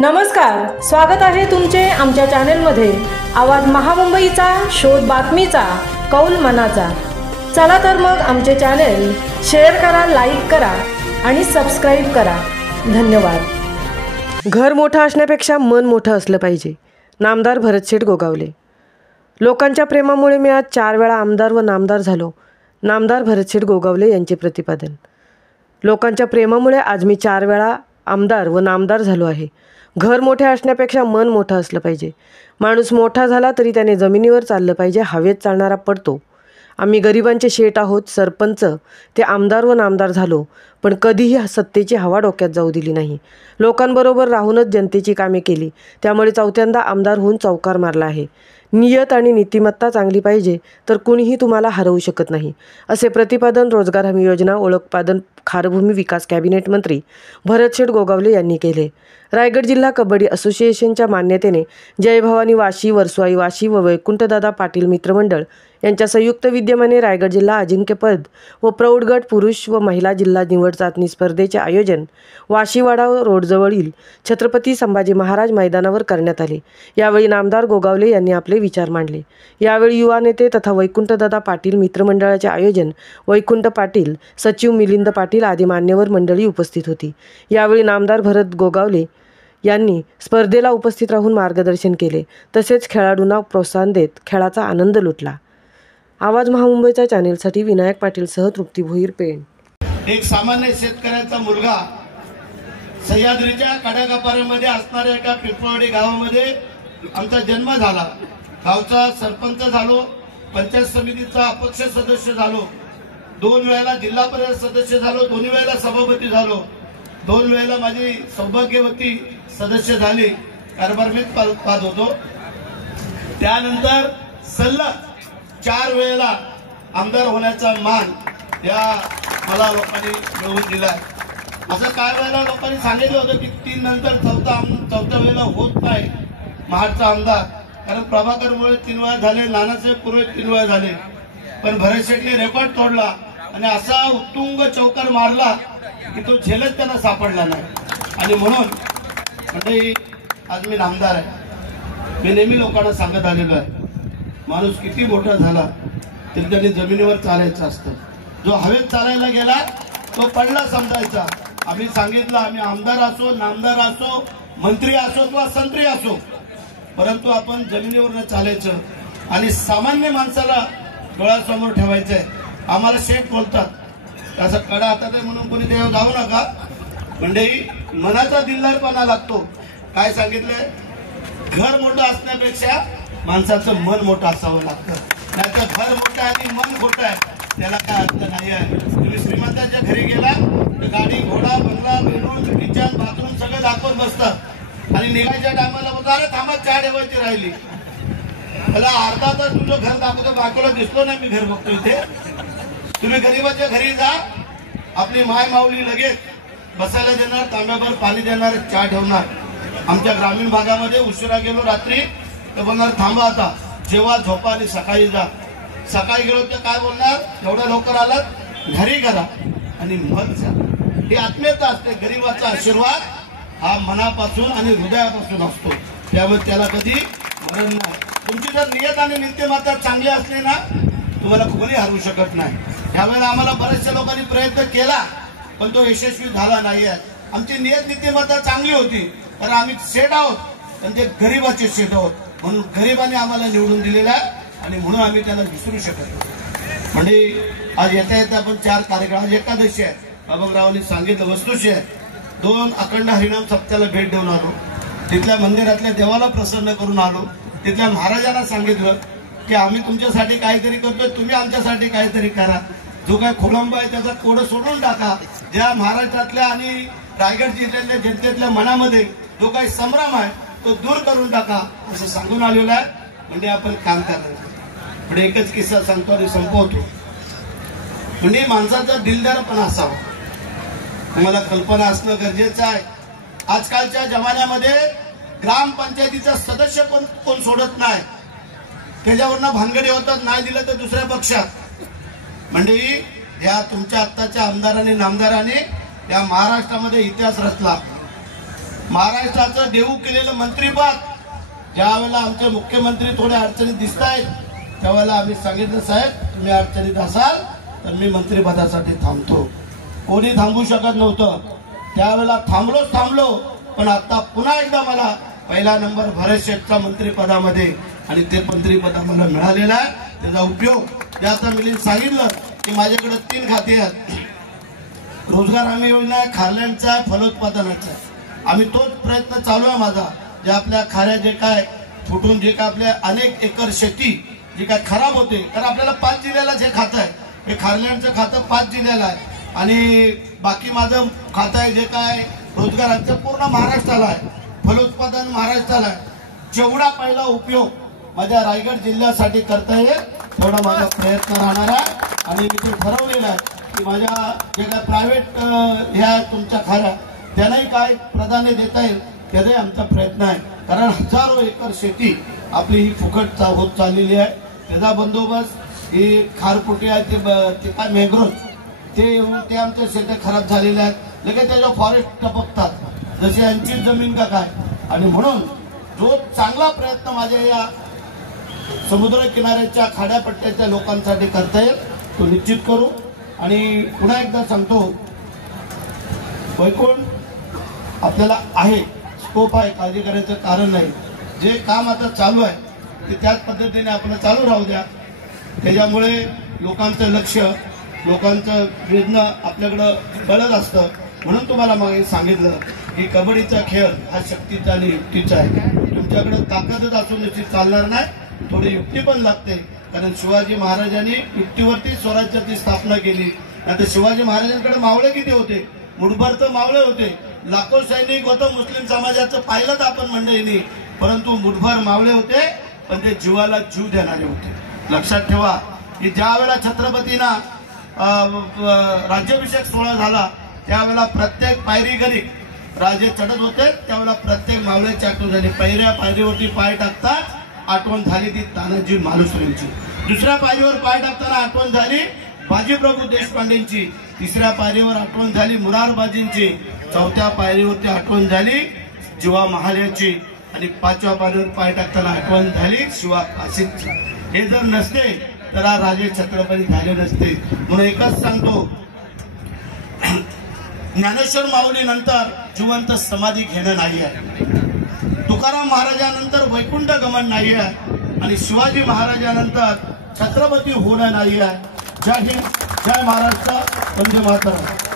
नमस्कार, स्वागत आहे तुमचे आमच्या चॅनलमध्ये। आवाज महामुंबईचा, शोध बातमीचा, कौल मनाचा। चला तर मग आमचे चॅनल शेअर करा, लाईक करा आणि सबस्क्राइब करा। धन्यवाद। घर मोठं असण्यापेक्षा मन मोठं असलं पाहिजे। नामदार भरतशेठ गोगावले। लोकांच्या प्रेमामुळे मी आज 4 वेळा आमदार व नामदार झालो। नामदार भरतशेठ गोगावले यांचे प्रतिपादन। लोकांच्या प्रेमामुळे आज मी 4 वेळा आमदार व नामदार झालो आहे। घर मोठे असण्यापेक्षा मन मोठं असलं पाहिजे। माणूस मोठा झाला तरी त्याने जमिनीवर चाललं पाहिजे, हवेत चालणारा पडतो। आम्ही गरिबांचे शेठ आहोत। सरपंच ते आमदार व नामदार झालो, पण कधीही सत्तेची हवा डोक्यात जाऊ दिली नाही। लोकांबरोबर राहूनच जनतेची कामे केली, त्यामुळे चौथ्यांदा आमदार होऊन चौकार मारला आहे। नियत आणि नीतिमत्ता चांगली पाहिजे तर कुणीही तुम्हाला हरवू शकत नाही, असे प्रतिपादन रोजगार हमी योजना ओळखपादन खारभूमी विकास कॅबिनेट मंत्री भरतशेठ गोगावले यांनी केले। रायगड जिल्हा कबड्डी असोसिएशनच्या मान्यतेने जय भवानी वाशी, वर्सोवाई वाशी व वैकुंठदादा पाटील मित्रमंडळ यांच्या संयुक्त विद्यमाने रायगड जिल्हा अजिंक्यपद व प्रौढ गट पुरुष व महिला जिल्हा निवड चाचणी स्पर्धेचे आयोजन वाशीवाडा रोडजवळील छत्रपती संभाजी महाराज मैदानावर करण्यात आले। यावेळी नामदार गोगावले यांनी आपले विचार मांडले। यावेळी युवा नेते तथा वैकुंठदादा पाटील मित्रमंडळाचे आयोजन वैकुंठ पाटील, सचिव मिलिंद पाटील आदी मान्यवर मंडळी उपस्थित होती। यावेळी नामदार भरत गोगावले यांनी स्पर्धेला उपस्थित राहून मार्गदर्शन केले, तसेच खेळाडूंना प्रोत्साहन देत खेळाचा आनंद लुटला। आवाज महामुंबईच्या चॅनेलसाठी विनायक पाटील सह तृप्ती भोईर, पेण। एक सामान्य शेतकऱ्याचा मुलगा सह्याद्रीच्या कडाकापाऱ्यामध्ये असणाऱ्या एका पिंपळवाडी गावामध्ये आमचा जन्म झाला। गावचा सरपंच झालो, पंचायत समितीचा अपक्ष सदस्य झालो, 2 वेळेला जिल्हा परिषद सदस्य झालो, 2 वेळेला सभापती झालो, 2 वेळेला माझी सौभाग्यवती सदस्य झाली, कारभार मीच पाहत होतो। त्यानंतर सलग 4 वेळेला आमदार होण्याचा मान या मला लोकांनी मिळवून दिला। असं काय वेळेला लोकांनी सांगितलं होतं की 3 नंतर चौथ्या वेळेला होत नाही महाडचा आमदार, कारण प्रभाकरमुळे 3 वेळा झाले, नानासाहेब पूर्वे 3 वेळा झाले, पण भरत शेठने रेकॉर्ड तोडला आणि असा उत्तुंग चौकार मारला की तो झेलच त्यांना सापडला नाही। आणि म्हणून म्हणजे आज मी नामदार आहे। मी नेहमी लोकांना सांगत आलेलो आहे, माणूस किती मोठा झाला तरी त्याने जमिनीवर चालायचं असतं। जो हवेत चालायला गेला तो पडला समजायचा। आम्ही सांगितलं, आम्ही आमदार असो, नामदार असो, मंत्री असो किंवा संत्री असो, परंतु आपण जमिनीवर चालायचं आणि सामान्य माणसाला डोळ्यासमोर ठेवायचंय। आम्हाला शेठ बोलतात असं कडा हातात आहे म्हणून कोणी देव जाऊ नका, म्हणजे मनाचा दिलदारपणा लागतो। काय सांगितलंय, घर मोठं असण्यापेक्षा माणसाचं मन मोठं असावं लागतं। नाहीतर घर मोठं आणि मन खोटं आहे त्याला काय अर्थ नाही आहे। तुम्ही श्रीमंताच्या घरी गेला तर गाडी, घोडा, बंगला, बेडरूम, किचन, बाथरूम सगळं दाखवत बसतात आणि निघायच्या टायमाला बोलतात अरे थांबा चहा ठेवायची राहिली। मला अर्धा तास तुझं घर दाखवतो, बाजूला दिसलो नाही मी घर बघतो इथे। तुम्ही गरीबाच्या घरी जा, आपली माय माऊली लगेच बसायला देणार, तांब्याभर पाणी देणार, चहा ठेवणार। आमच्या ग्रामीण भागामध्ये उशिरा गेलो रात्री तर बोलणार थांबा आता, जेव्हा झोपा आणि सकाळी जा। सकाळी गेलो तर काय बोलणार, एवढ्या लवकर आलात घरी करा आणि मग जा। ही आत्मीयता असते। गरीबाचा आशीर्वाद हा मनापासून आणि हृदयापासून असतो, त्यामुळे त्याला कधी मरण नाही। तुमची जर नियत आणि नीतिमत्ता चांगली असली ना, तुम्हाला कोणी हरवू शकत नाही। त्यावेळेला आम्हाला बऱ्याचशा लोकांनी प्रयत्न केला पण तो यशस्वी झाला नाही आहे। आमची नियत नीतिमत्ता चांगली होती, कारण आम्ही शेठ आहोत पण ते गरीबाचे शेठ आहोत, म्हणून गरिबांनी आम्हाला निवडून दिलेला आहे आणि म्हणून आम्ही त्याला विसरू शकत नाही। म्हणजे आज येता आपण 4 कार्यक्रम, आज एकादशी आहे, बाबारावांनी सांगितलं वस्तुशी आहे। 2 अखंड हरिनाम सप्त्याला भेट देऊन आलो, तिथल्या मंदिरातल्या देवाला प्रसन्न करून आलो, तिथल्या महाराजांना सांगितलं की आम्ही तुमच्यासाठी काहीतरी करतोय, तुम्ही आमच्यासाठी काहीतरी करा। जो काही खोळंब आहे त्याचा कोड सोडून टाका, ज्या महाराष्ट्रातल्या आणि रायगड जिल्ह्यातल्या जनतेतल्या मनामध्ये जो काही संभ्रम आहे तो दूर करून टाका असं सांगून आलेलं आहे। म्हणजे आपण काम करणार। म्हणजे एकच किस्सा सांगतो आणि संपवतो। म्हणजे माणसाचा दिलदारपणा असावा, तुम्हाला कल्पना असणं गरजेचं आहे। आजकालच्या जमान्यामध्ये ग्रामपंचायतीचा सदस्य कोण सोडत नाही, त्याच्यावरनं भानगडी होतात, नाही दिलं तर दुसऱ्या पक्षात। म्हणजे या तुमच्या आत्ताच्या आमदारांनी नामदारांनी या महाराष्ट्रामध्ये इतिहास रचला। महाराष्ट्राचं देऊ केलेलं मंत्रीपद ज्यावेळेला आमचे मुख्यमंत्री थोडे अडचणीत दिसत आहेत त्यावेळेला आम्ही सांगितलं, साहेब तुम्ही अडचणीत असाल तर मी मंत्रिपदासाठी थांबतो. कोणी थांबू शकत नव्हतं. त्यावेळेला थांबलो. पण आता पुन्हा एकदा मला पहिला नंबर भरत शेठचा मंत्रिपदामध्ये आणि ते मंत्रिपद मला मिळालेलं आहे. त्याचा उपयोग ज्याचा मी सांगितलं की माझ्याकडे 3 खाते आहेत. रोजगार हमी योजना आहे, खारल्यांचा आहे, फलोत्पादनाचा आहे. आम्ही तोच प्रयत्न चालू आहे माझा. जे आपल्या खाऱ्या जे काय फुटून जे काय आपल्या अनेक एकर शेती जे काय खराब होते, कारण आपल्याला 5 जिल्ह्यालाच हे खातं आहे. हे खारल्यांचं खातं 5 जिल्ह्याला आहे आणि बाकी माझं खातं आहे जे काय रोजगाराचं पूर्ण महाराष्ट्राला आहे, फलोत्पादन महाराष्ट्राला आहे. जेवढा पहिला उपयोग माझ्या रायगड जिल्ह्यासाठी करता येईल तेवढा माझा प्रयत्न राहणार आहे. आणि मी ते ठरवलेलं आहे की माझ्या जे काय प्रायव्हेट ह्या तुमच्या खाऱ्या त्यांनाही काय प्राधान्य देता येईल त्याचाही आमचा प्रयत्न आहे. कारण हजारो एकर शेती आपली ही फुकट होत चाललेली आहे. त्याचा बंदोबस्त ही खारपुटी आहे ते काय मॅंग्रोव्ह ते आमच्या शेती खराब झालेल्या आहेत. लगेच त्याच्या फॉरेस्ट टपकतात जशी यांची जमीन का काय. आणि म्हणून जो चांगला प्रयत्न माझ्या या समुद्र किनाऱ्याच्या खाड्यापट्ट्याच्या लोकांसाठी करता येईल तो निश्चित करू. आणि पुन्हा एकदा सांगतो, वैकुंठ आपल्याला आहे, स्कोप आहे, काळजी करायचं कारण नाही. जे काम आता चालू आहे ते त्याच पद्धतीने आपण चालू राहू द्या. त्याच्यामुळे लोकांचं लक्ष लोकांचं वेदना आपल्याकडं बळत असतं. म्हणून तुम्हाला मागे सांगितलं की कबड्डीचा खेळ हा शक्तीचा आणि युक्तीचा आहे. तुमच्याकडे ताकदच असून निश्चित चालणार नाही, थोडी युक्ती पण लागते. कारण शिवाजी महाराजांनी युक्तीवरती स्वराज्याची स्थापना केली. आता शिवाजी महाराजांकडे मावळे किती होते? मुठभर तर मावळे होते. लाखो सैनिक होतं मुस्लिम समाजाचं पाहिलं तर आपण मंडळींनी, परंतु मुठभर मावळे होते पण ते जीवाला जीव देणारे होते. लक्षात ठेवा की ज्या वेळेला छत्रपतींना राज्याभिषेक सोहळा झाला त्यावेळेला प्रत्येक पायरी घरी राजे चढत होते त्यावेळेला प्रत्येक मावळ्याची आठवण झाली. पहिल्या पायरीवरती पाय टाकताच आठवण झाली ती तानाजी मालुसरेंची. दुसऱ्या पायरीवर पाय टाकताना आठवण झाली बाजीप्रभू देशपांडेंची. तिसऱ्या पायरीवर आठवण झाली मुरारबाजींची. चौथ्या पायरीवरती आठवण झाली जीवा महाल्याची. आणि 5व्या पायरीवर पाय टाकताना आठवण झाली शिवा काशीची. हे जर नसते तर हा राजे छत्रपती झाले नसते. म्हणून एकच सांगतो, ज्ञानेश्वर माऊली नंतर जिवंत समाधी घेणं नाही आहे, तुकाराम महाराजांनंतर वैकुंठ गमन नाही आहे आणि शिवाजी महाराजांनंतर छत्रपती होणं नाही आहे. जय हिंद, जय महाराष्ट्र, वंदे मातरम.